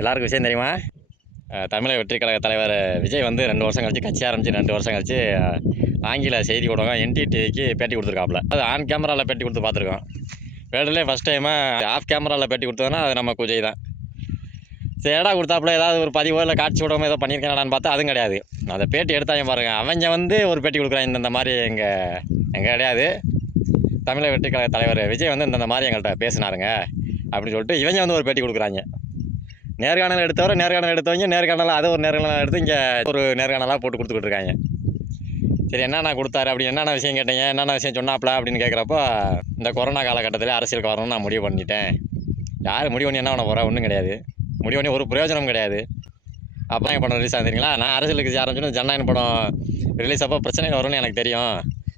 எல்லாருக்கும் விஷயம் தெரியுமா? தமிழக வெற்றி கழக தலைவர் விஜய் வந்து 2 வருஷம் கழிச்சு கட்சி ஆரம்பிச்சு 2 வருஷம் கழிச்சு ஆங்கில செய்தி ஊடகம் NDTVக்கு பேட்டி கொடுத்துருக்காப்புல. அது ஆன் கேமராவில் பேட்டி கொடுத்து பார்த்துருக்கோம். வேர்ல்டுலேயே ஃபஸ்ட் டைமாக ஆஃப் கேமராவில் பேட்டி கொடுத்ததுன்னா அது நம்ம விஜய் தான். சரி ஏடா கொடுத்தாப்புல ஏதாவது ஒரு பதிவோ இல்லை காட்சி ஊடகம் ஏதோ பண்ணியிருக்கானான்னு பார்த்தா அதுவும் கிடையாது. அதை பேட்டி எடுத்தாங்க பாருங்க, அவங்க வந்து ஒரு பேட்டி கொடுக்குறாங்க இந்த மாதிரி எங்கள் கிடையாது. தமிழக வெற்றி கழக தலைவர் விஜய் வந்து இந்த மாதிரி எங்கள்கிட்ட பேசினாருங்க அப்படின்னு சொல்லிட்டு இவங்க வந்து ஒரு பேட்டி கொடுக்குறாங்க. நேர்காணல் எடுத்தவங்க நேர்காணலாக அதை ஒரு நேர்காணலாக எடுத்து இங்கே ஒரு நேர்காணலாக போட்டு கொடுத்துக்கிட்டு இருக்காங்க. சரி என்னென்ன கொடுத்தாரு அப்படின்னு என்னென்ன விஷயம் கேட்டீங்க, என்னென்ன விஷயம் சொன்னாப்ல அப்படின்னு கேட்குறப்போ, இந்த கொரோனா காலகட்டத்தில் அரசியலுக்கு வரணும்னு நான் முடிவு பண்ணிட்டேன். யார் முடிவு பண்ணி என்ன பண்ண போகிறா? ஒன்றும் கிடையாது. முடிவு பண்ணி ஒரு பிரயோஜனம் கிடையாது. அப்போ என் படம் ரிலீஸ் ஆகுதுங்களா, நான் அரசியலுக்கு ஆரம்பிச்சுன்னு ஜனநாயகம் படம் ரிலீஸ் அப்போ பிரச்சனைகள் வரும்னு எனக்கு தெரியும்.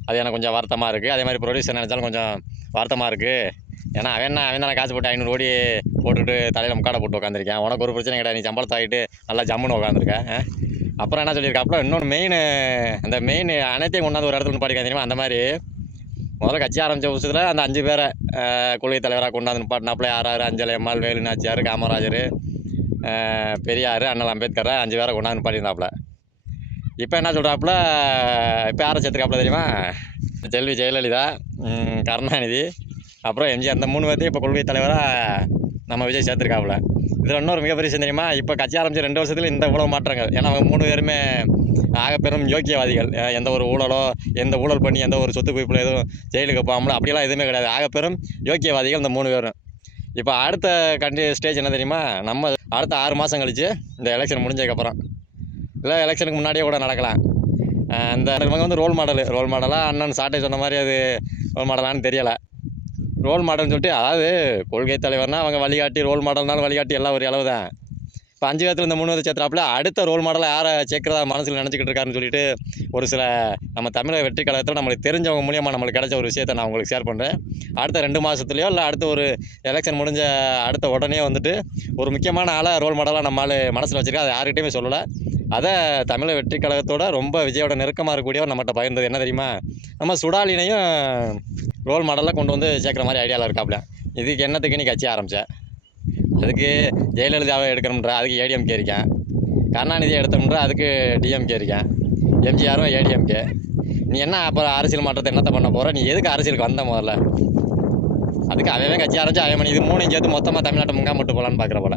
அது எனக்கு கொஞ்சம் வருத்தமாக இருக்குது. அதே மாதிரி ப்ரொடியூசர் நினச்சாலும் கொஞ்சம் வருத்தமாக இருக்குது. ஏன்னா அவன் தானே காசு போட்டு 500 கோடி போட்டுட்டு தலையில் முக்காடை போட்டு உட்காந்துருக்கேன். உனக்கு ஒரு பிரச்சனை கிடையாது, நீ சம்பளத்தை ஆகிட்டு நல்லா ஜம்முன்னு உட்காந்துருக்கேன். அப்புறம் என்ன சொல்லியிருக்காப்புல, இன்னொன்று மெயின் அனைத்தையும் கொண்டாந்து ஒரு இடத்துல நிப்பாட்டிக்க தெரியுமா? அந்த மாதிரி முதல்ல கட்சி ஆரம்பித்த வருஷத்தில் அந்த 5 பேரை கொள்கை தலைவராக கொண்டாந்து நிப்பாட்டினாப்புல. யார் அஞ்சலி அம்மாள், வேலு நாச்சியார், காமராஜர், பெரியார், அண்ணல் அம்பேத்கரை 5 பேரை கொண்டாந்து நிப்பாட்டியிருந்தாப்புல. இப்போ என்ன சொல்கிறாப்புல, இப்போ யாரை சேர்த்துக்காப்புல தெரியுமா? செல்வி ஜெயலலிதா, கருணாநிதி, அப்புறம் எம்ஜிஆர், அந்த 3 பேர்த்தையும் இப்போ கொள்கை தலைவராக நம்ம விஜய் சேர்த்துருக்காப்புல. இதில் இன்னொரு மிகப்பெரிய விஷயம் தெரியுமா? இப்போ கட்சி ஆரம்பித்த 2 வருஷத்தில் இந்த இவ்வளோ மாற்றங்கள். ஏன்னா அவங்க 3 பேருமே ஆக பெரும் யோக்கியவாதிகள். எந்த ஒரு ஊழலோ ஊழல் பண்ணி எந்த ஒரு சொத்து குவிப்பில் எதுவும் ஜெயிலுக்கு போகாமலோ அப்படியெல்லாம் எதுவுமே கிடையாது. ஆக பெரும் யோக்கியவாதிகள் இந்த 3 பேரும். இப்போ அடுத்த ஸ்டேஜ் என்ன தெரியுமா? நம்ம அடுத்த 6 மாதம் கழிச்சு இந்த எலெக்ஷன் முடிஞ்சதுக்கப்புறம், இல்லை எலெக்ஷனுக்கு முன்னாடியே கூட நடக்கலாம். இந்த இவங்க வந்து ரோல் மாடலாக அண்ணன் சாட்டை சொன்ன மாதிரி அது ரோல் மாடலான்னு தெரியலை. ரோல் மாடல்னு சொல்லிட்டு, அதாவது கொள்கை தலைவர்னால் அவங்க வழிகாட்டி, ரோல் மாடல்னாலும் வழிகாட்டி எல்லாம் ஒரு அளவு தான். இப்போ 5 பேர்த்தில் இந்த 3 பேர் சேர்த்துறாப்புல. அடுத்த ரோல் மாடலை யாரை சேர்க்குறதா மனசில் நினச்சிக்கிட்டு இருக்காருன்னு சொல்லிட்டு ஒரு சில நம்ம தமிழக வெற்றி கழகத்தில் நம்மளுக்கு தெரிஞ்சவங்க மூலியமாக நம்மளுக்கு கிடைச்ச ஒரு விஷயத்தை நான் உங்களுக்கு ஷேர் பண்ணுறேன். அடுத்த 2 மாதத்துலையோ இல்லை அடுத்த ஒரு எலெக்ஷன் முடிஞ்ச அடுத்த உடனே வந்துட்டு ஒரு முக்கியமான ஆளை ரோல் மாடலாக நம்மளால் மனசில் வச்சுருக்கா. அதை யார்கிட்டையுமே சொல்லலை. அதை தமிழக வெற்றி கழகத்தோட ரொம்ப விஜயோட நெருக்கமாக இருக்கக்கூடியவர் நம்மகிட்ட பகிர்ந்தது என்ன தெரியுமா? நம்ம சுடாலினையும் ரோல் மாடலாக கொண்டு வந்து சேர்க்குற மாதிரி ஐடியாவில் இருக்காப்புல. இதுக்கு என்னத்துக்கு நீ கட்சி ஆரம்பித்த? அதுக்கு ஜெயலலிதாவை எடுக்கணுன்ற அதுக்கு ஏடிஎம்கே இருக்கேன். கருணாநிதியை எடுத்தோம்ன்ற அதுக்கு டிஎம்கே இருக்கேன். எம்ஜிஆரும் ஏடிஎம்கே. நீ என்ன அப்புறம் அரசியல் மாற்றத்தை என்னத்தை பண்ண போகிற? நீ எதுக்கு அரசியலுக்கு வந்த முதல்ல? அதுக்கு அவன் கட்சி ஆரம்பிச்சு அவன் இது 3 சேர்த்து மொத்தமாக தமிழ்நாட்டை முங்காமட்டு போகலான்னு பார்க்குற போல.